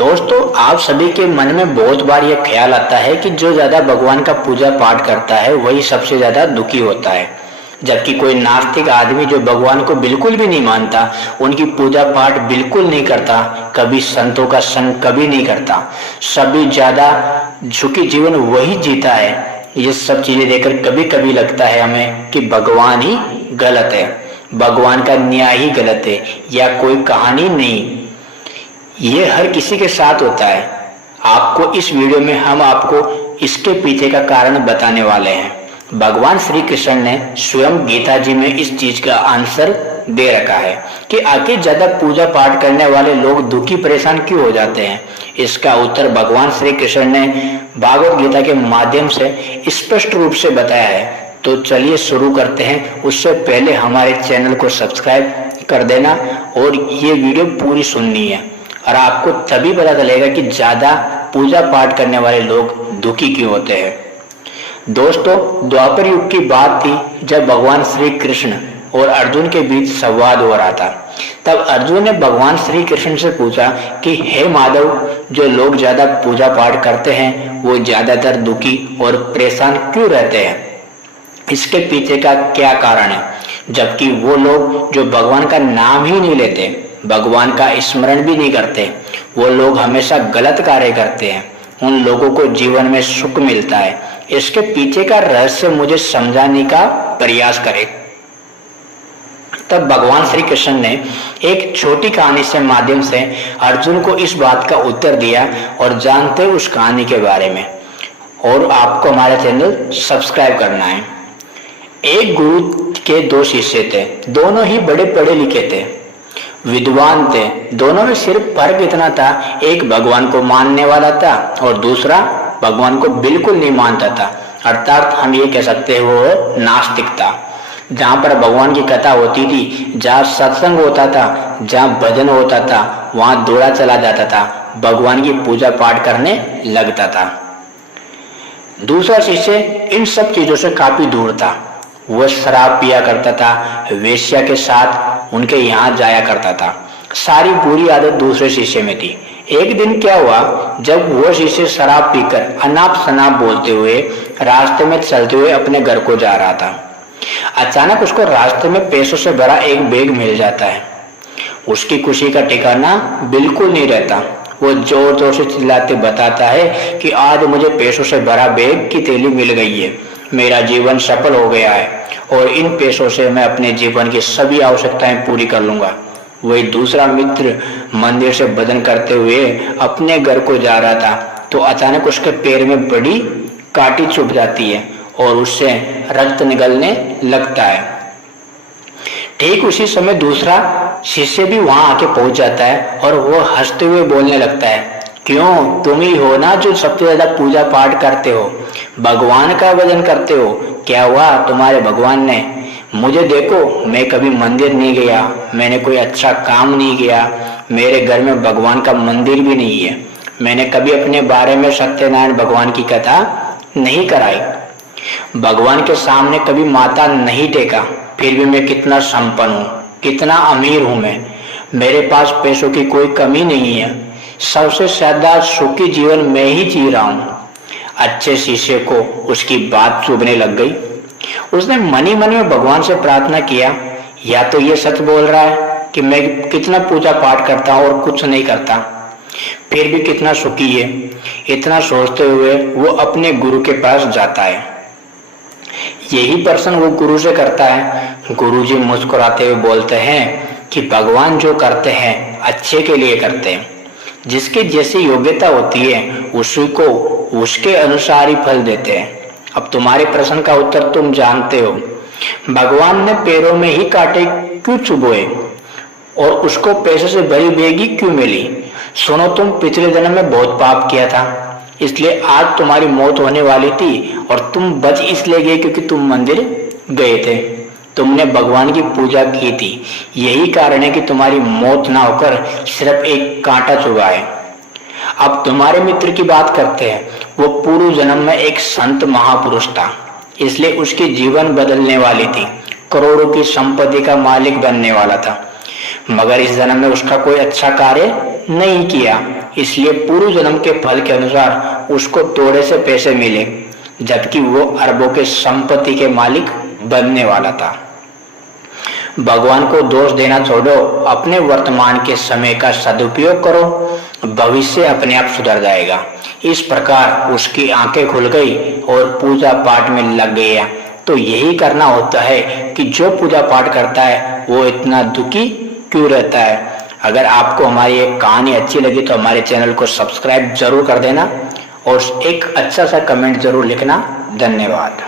दोस्तों, आप सभी के मन में बहुत बार यह ख्याल आता है कि जो ज्यादा भगवान का पूजा पाठ करता है वही सबसे ज्यादा दुखी होता है। जबकि कोई नास्तिक आदमी जो भगवान को बिल्कुल भी नहीं मानता, उनकी पूजा पाठ बिल्कुल नहीं करता, कभी संतों का संग कभी नहीं करता, सभी ज्यादा झुकी जीवन वही जीता है। ये सब चीजें देखकर कभी कभी लगता है हमें कि भगवान ही गलत है, भगवान का न्याय ही गलत है, या कोई कहानी नहीं। ये हर किसी के साथ होता है। आपको इस वीडियो में हम आपको इसके पीछे का कारण बताने वाले हैं। भगवान श्री कृष्ण ने स्वयं गीता जी में इस चीज का आंसर दे रखा है कि आखिर ज्यादा पूजा पाठ करने वाले लोग दुखी परेशान क्यों हो जाते हैं। इसका उत्तर भगवान श्री कृष्ण ने भागवत गीता के माध्यम से स्पष्ट रूप से बताया है। तो चलिए शुरू करते हैं। उससे पहले हमारे चैनल को सब्सक्राइब कर देना और ये वीडियो पूरी सुननी है, और आपको तभी पता चलेगा कि ज्यादा पूजा पाठ करने वाले लोग दुखी क्यों होते हैं। दोस्तों, द्वापर युग की बात थी जब भगवान श्री कृष्ण और अर्जुन के बीच संवाद हो रहा था। तब अर्जुन ने भगवान श्री कृष्ण से पूछा कि हे माधव, जो लोग ज्यादा पूजा पाठ करते हैं वो ज्यादातर दुखी और परेशान क्यों रहते हैं, इसके पीछे का क्या कारण है। जबकि वो लोग जो भगवान का नाम ही नहीं लेते, भगवान का स्मरण भी नहीं करते, वो लोग हमेशा गलत कार्य करते हैं, उन लोगों को जीवन में सुख मिलता है। इसके पीछे का रहस्य मुझे समझाने का प्रयास करें। तब भगवान श्री कृष्ण ने एक छोटी कहानी से माध्यम से अर्जुन को इस बात का उत्तर दिया, और जानते उस कहानी के बारे में, और आपको हमारा चैनल सब्सक्राइब करना है। एक गुरु के दो शिष्य थे, दोनों ही बड़े पढ़े लिखे थे, विद्वान थे। दोनों में सिर्फ फर्क इतना था, एक भगवान को मानने वाला था और दूसरा भगवान को बिल्कुल नहीं मानता था, अर्थात हम ये कह सकते हैं वो नास्तिक था। जहाँ पर भगवान की कथा होती थी, जहाँ सत्संग होता था, जहाँ भजन होता था, वहां दौड़ा चला जाता था, भगवान की पूजा पाठ करने लगता था। दूसरा शिष्य इन सब चीजों से काफी दूर था। वह शराब पिया करता था, वेश्या के साथ उनके यहाँ जाया करता था। सारी बुरी आदत दूसरे शिष्य में थी। एक दिन क्या हुआ, जब वह शिष्य शराब पीकर अनाप शनाप बोलते हुए रास्ते में चलते हुए अपने घर को जा रहा था। अचानक उसको रास्ते में पैसों से भरा एक बैग मिल जाता है। उसकी खुशी का ठिकाना बिल्कुल नहीं रहता। वो जोर जोर से चिल्लाते बताता है कि आज मुझे पैसों से भरा बैग की थैली मिल गई है, मेरा जीवन सफल हो गया है, और इन पैसों से मैं अपने जीवन की सभी आवश्यकताएं पूरी कर लूंगा। वही दूसरा मित्र मंदिर से भजन करते हुए अपने घर को जा रहा था, तो अचानक उसके पैर में बड़ी कांटी चुभ जाती है और उससे रक्त निकलने लगता है। ठीक उसी समय दूसरा शिष्य भी वहां आके पहुंच जाता है और वो हंसते हुए बोलने लगता है, क्यों, तुम ही हो ना जो सबसे ज्यादा पूजा पाठ करते हो, भगवान का भजन करते हो। क्या हुआ तुम्हारे भगवान ने? मुझे देखो, मैं कभी मंदिर नहीं गया, मैंने कोई अच्छा काम नहीं किया, मेरे घर में भगवान का मंदिर भी नहीं है, मैंने कभी अपने बारे में सत्यनारायण भगवान की कथा नहीं कराई, भगवान के सामने कभी माथा नहीं टेका, फिर भी मैं कितना संपन्न हूँ, कितना अमीर हूँ मैं, मेरे पास पैसों की कोई कमी नहीं है, सबसे ज्यादा सुखी जीवन मैं ही जी रहा हूँ। अच्छे शिष्य को उसकी बात चुभने लग गई। उसने मन ही मन में भगवान से प्रार्थना किया, या तो ये सच बोल रहा है कि मैं कितना पूजा पाठ करता हूँ और कुछ नहीं करता, फिर भी कितना सुखी है। इतना सोचते हुए वो अपने गुरु के पास जाता है। यही प्रश्न वो गुरु से करता है। गुरुजी मुस्कुराते हुए बोलते हैं कि भगवान जो करते हैं अच्छे के लिए करते हैं, जिसकी जैसी योग्यता होती है उसी को उसके अनुसार ही फल देते हैं। अब तुम्हारे प्रश्न का उत्तर तुम जानते हो, भगवान ने पैरों में ही कांटे क्यों चुभोए और उसको पैसे से भरी बैग ही क्यों मिली? सुनो, तुम पिछले जन्म में बहुत पाप किया था, इसलिए आज तुम्हारी मौत होने वाली थी, और तुम बच इसलिए गए क्योंकि तुम मंदिर गए थे, तुमने भगवान की पूजा की थी। यही कारण है कि तुम्हारी मौत ना होकर सिर्फ एक कांटा चुभा है। अब तुम्हारे मित्र की बात करते हैं। वो पूर्व जन्म में एक संत महापुरुष था, इसलिए उसकी जीवन बदलने वाली थी, करोड़ों की संपत्ति का मालिक बनने वाला था, मगर इस जन्म में उसका कोई अच्छा कार्य नहीं किया, इसलिए पूर्व जन्म के फल के अनुसार उसको थोड़े से पैसे मिले, जबकि वो अरबों के संपत्ति के मालिक बनने वाला था। भगवान को दोष देना छोड़ो, अपने वर्तमान के समय का सदुपयोग करो, भविष्य अपने आप सुधर जाएगा। इस प्रकार उसकी आंखें खुल गई और पूजा पाठ में लग गया। तो यही करना होता है कि जो पूजा पाठ करता है वो इतना दुखी क्यों रहता है। अगर आपको हमारी ये कहानी अच्छी लगी तो हमारे चैनल को सब्सक्राइब जरूर कर देना और एक अच्छा सा कमेंट जरूर लिखना। धन्यवाद।